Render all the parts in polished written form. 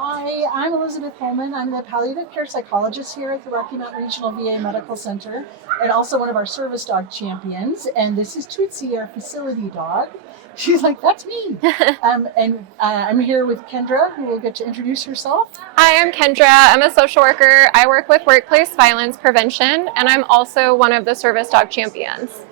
Hi, I'm Elizabeth Holman. I'm the palliative care psychologist here at the Rocky Mountain Regional VA Medical Center and also one of our service dog champions. And this is Tootsie, our facility dog. She's like, that's me. I'm here with Kendra, who will get to introduce herself. Hi, I'm Kendra. I'm a social worker. I work with workplace violence prevention, and I'm also one of the service dog champions.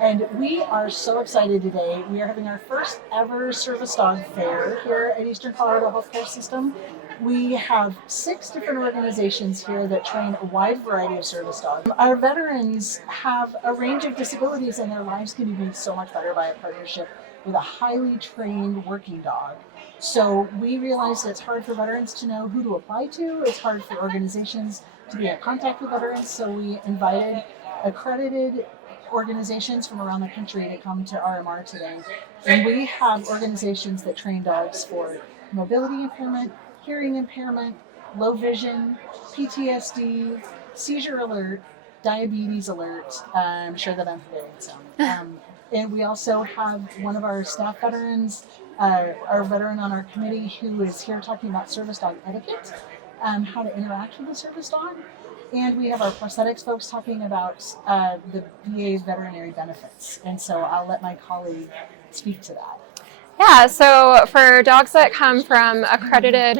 And we are so excited today. We are having our first ever service dog fair here at Eastern Colorado Healthcare System. We have 6 different organizations here that train a wide variety of service dogs. Our veterans have a range of disabilities and their lives can be made so much better by a partnership with a highly trained working dog. So we realize that it's hard for veterans to know who to apply to. It's hard for organizations to be in contact with veterans. So we invited accredited organizations from around the country to come to RMR today. And we have organizations that train dogs for mobility impairment, hearing impairment, low vision, PTSD, seizure alert, diabetes alert. I'm sure that I'm forgetting some. And we also have one of our staff veterans, our veteran on our committee, who is here talking about service dog etiquette, how to interact with a service dog. And we have our prosthetics folks talking about the VA's veterinary benefits. And so I'll let my colleague speak to that. Yeah, so for dogs that come from accredited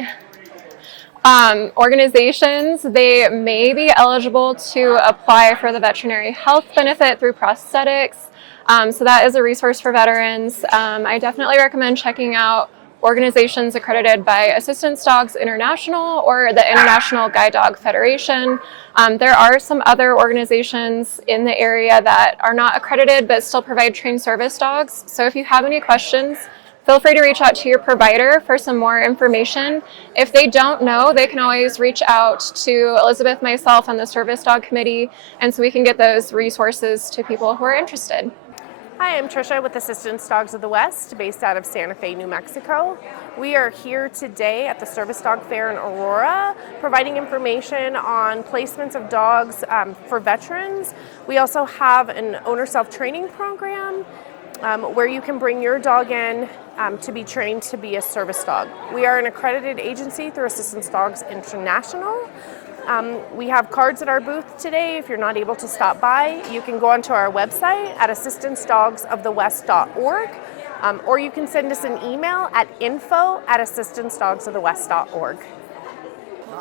organizations, they may be eligible to apply for the veterinary health benefit through prosthetics. So that is a resource for veterans. I definitely recommend checking out organizations accredited by Assistance Dogs International or the International Guide Dog Federation. There are some other organizations in the area that are not accredited but still provide trained service dogs. So if you have any questions, feel free to reach out to your provider for some more information. If they don't know, they can always reach out to Elizabeth, myself, and the Service Dog Committee, and so we can get those resources to people who are interested. Hi, I'm Trisha with Assistance Dogs of the West, based out of Santa Fe, New Mexico. We are here today at the Service Dog Fair in Aurora, providing information on placements of dogs for veterans. We also have an owner self-training program where you can bring your dog in to be trained to be a service dog. We are an accredited agency through Assistance Dogs International. We have cards at our booth today. If you're not able to stop by, you can go onto our website at assistancedogsofthewest.org, or you can send us an email at info@assistancedogsofthewest.org.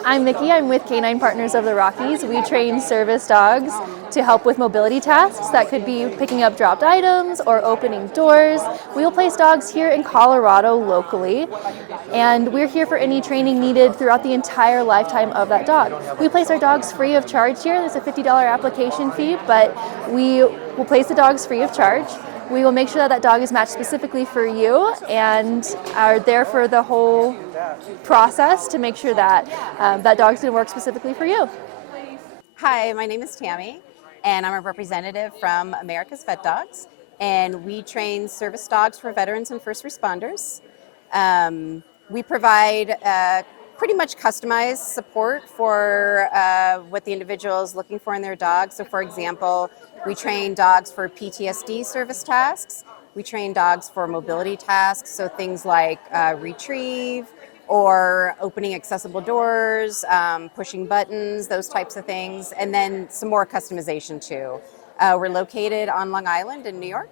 I'm Nikki. I'm with Canine Partners of the Rockies. We train service dogs to help with mobility tasks. That could be picking up dropped items or opening doors. We will place dogs here in Colorado locally, and we're here for any training needed throughout the entire lifetime of that dog. We place our dogs free of charge here. There's a $50 application fee, but we will place the dogs free of charge. We will make sure that that dog is matched specifically for you and are there for the whole process to make sure that that dog's going to work specifically for you. Hi, my name is Tammy, and I'm a representative from America's Vet Dogs, and we train service dogs for veterans and first responders. We provide pretty much customized support for what the individual is looking for in their dog. So for example, we train dogs for PTSD service tasks. We train dogs for mobility tasks, so things like retrieve or opening accessible doors, pushing buttons, those types of things, and then some more customization too. We're located on Long Island in New York,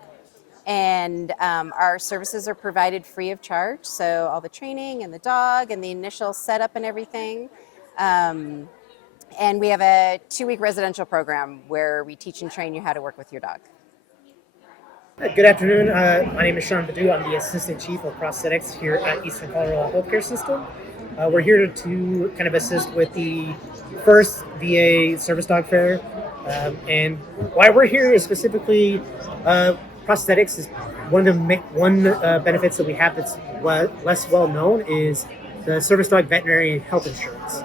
and our services are provided free of charge, so all the training and the dog and the initial setup and everything. And we have a 2-week residential program where we teach and train you how to work with your dog. Good afternoon. My name is Sean Badu. I'm the Assistant Chief of Prosthetics here at Eastern Colorado Healthcare System. We're here to kind of assist with the first VA Service Dog Fair. And why we're here is specifically prosthetics is one of the benefits that we have that's less well known is the Service Dog Veterinary Health Insurance.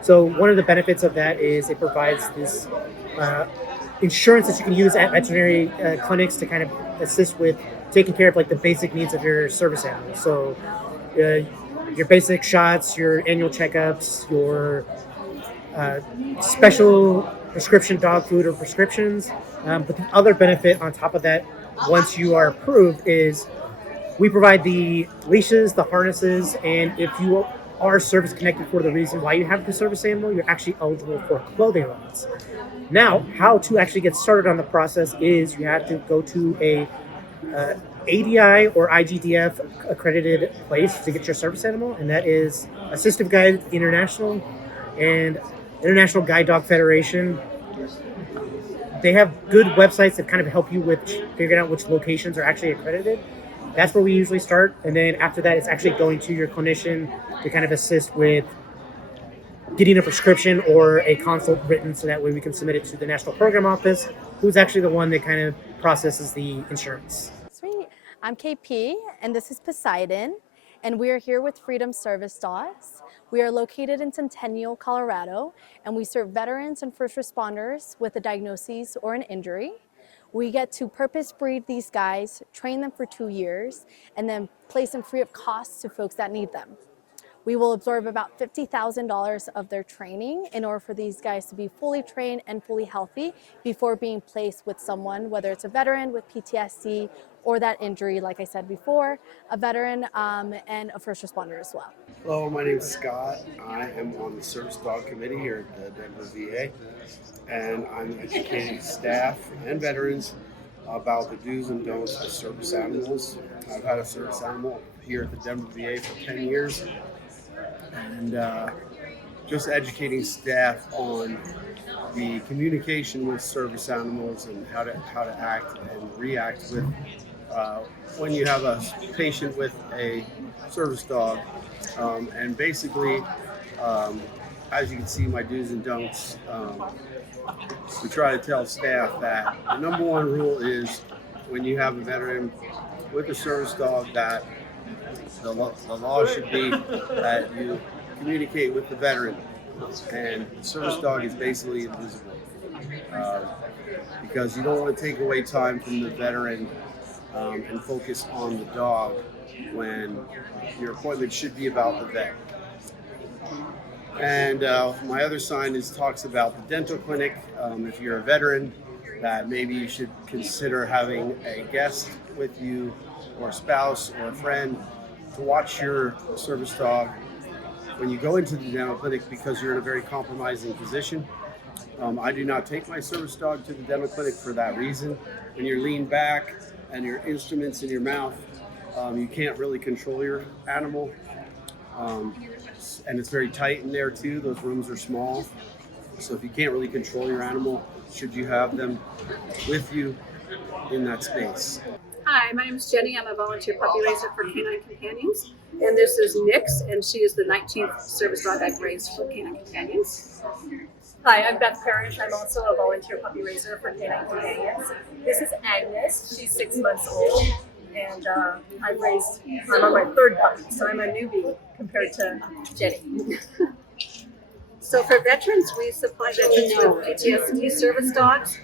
So one of the benefits of that is it provides this insurance that you can use at veterinary clinics to kind of assist with taking care of like the basic needs of your service animal. So your basic shots, your annual checkups, your special prescription dog food or prescriptions. But the other benefit on top of that, once you are approved, is we provide the leashes, the harnesses, and if you are service connected for the reason why you have the service animal, you're actually eligible for clothing allowance. Now, how to actually get started on the process is you have to go to a ADI or IGDF accredited place to get your service animal, and that is Assistive Guide International and International Guide Dog Federation. They have good websites that kind of help you with figuring out which locations are actually accredited. That's where we usually start, and then after that, it's actually going to your clinician to kind of assist with getting a prescription or a consult written, so that way we can submit it to the National Program Office, who's actually the one that kind of processes the insurance. Sweet. I'm KP, and this is Poseidon, and we are here with Freedom Service Dogs. We are located in Centennial, Colorado, and we serve veterans and first responders with a diagnosis or an injury. We get to purpose breed these guys, train them for 2 years, and then place them free of cost to folks that need them. We will absorb about $50,000 of their training in order for these guys to be fully trained and fully healthy before being placed with someone, whether it's a veteran with PTSD or that injury, like I said before, a veteran and a first responder as well. Hello, my name is Scott. I am on the Service Dog Committee here at the Denver VA, and I'm educating staff and veterans about the do's and don'ts of service animals. I've had a service animal here at the Denver VA for 10 years, and just educating staff on the communication with service animals and how to act and react with when you have a patient with a service dog. And basically, as you can see, my do's and don'ts, we try to tell staff that the number one rule is when you have a veteran with a service dog, that the law should be that you communicate with the veteran, and the service dog is basically invisible, because you don't want to take away time from the veteran and focus on the dog when your appointment should be about the vet. And my other sign talks about the dental clinic. If you're a veteran, that maybe you should consider having a guest with you, or a spouse or a friend, to watch your service dog when you go into the dental clinic, because you're in a very compromising position. I do not take my service dog to the dental clinic for that reason. When you're leaned back and your instruments in your mouth, you can't really control your animal. And it's very tight in there too. Those rooms are small. So if you can't really control your animal, should you have them with you in that space? Hi, my name is Jenny. I'm a volunteer puppy raiser for Canine Companions. And this is Nix, and she is the 19th service dog I've raised for Canine Companions. Hi, I'm Beth Parrish. I'm also a volunteer puppy raiser for Canine Companions. This is Agnes. She's 6 months old, and I'm on my third puppy, so I'm a newbie compared to Jenny. So for veterans, we supply veterans with PTSD service dogs.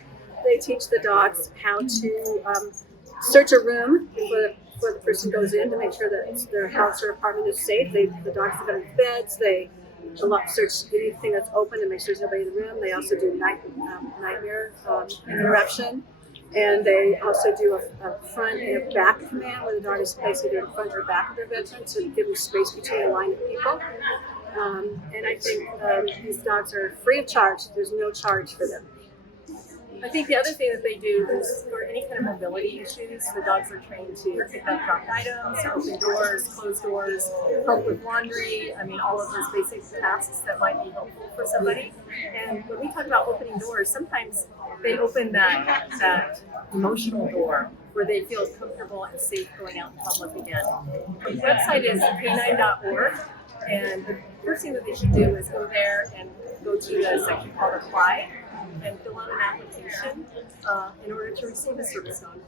They teach the dogs how to search a room before the person goes in to make sure that their house or apartment is safe. The dogs have in beds. They search anything that's open and make sure there's nobody in the room. They also do nightmare interruption. And they also do a front and a back command, where the dog is placed either in front or back of their veteran to give them space between a line of people. And I think these dogs are free of charge. There's no charge for them. I think the other thing that they do is for any kind of mobility issues, the dogs are trained to pick up dropped items, open doors, close doors, help with laundry. I mean, all of those basic tasks that might be helpful for somebody. And when we talk about opening doors, sometimes they open that emotional door where they feel comfortable and safe going out in public again. The website is canine.org, and the first thing that they should do is go there and go to the section called Apply and fill out an application in order to receive a service dog.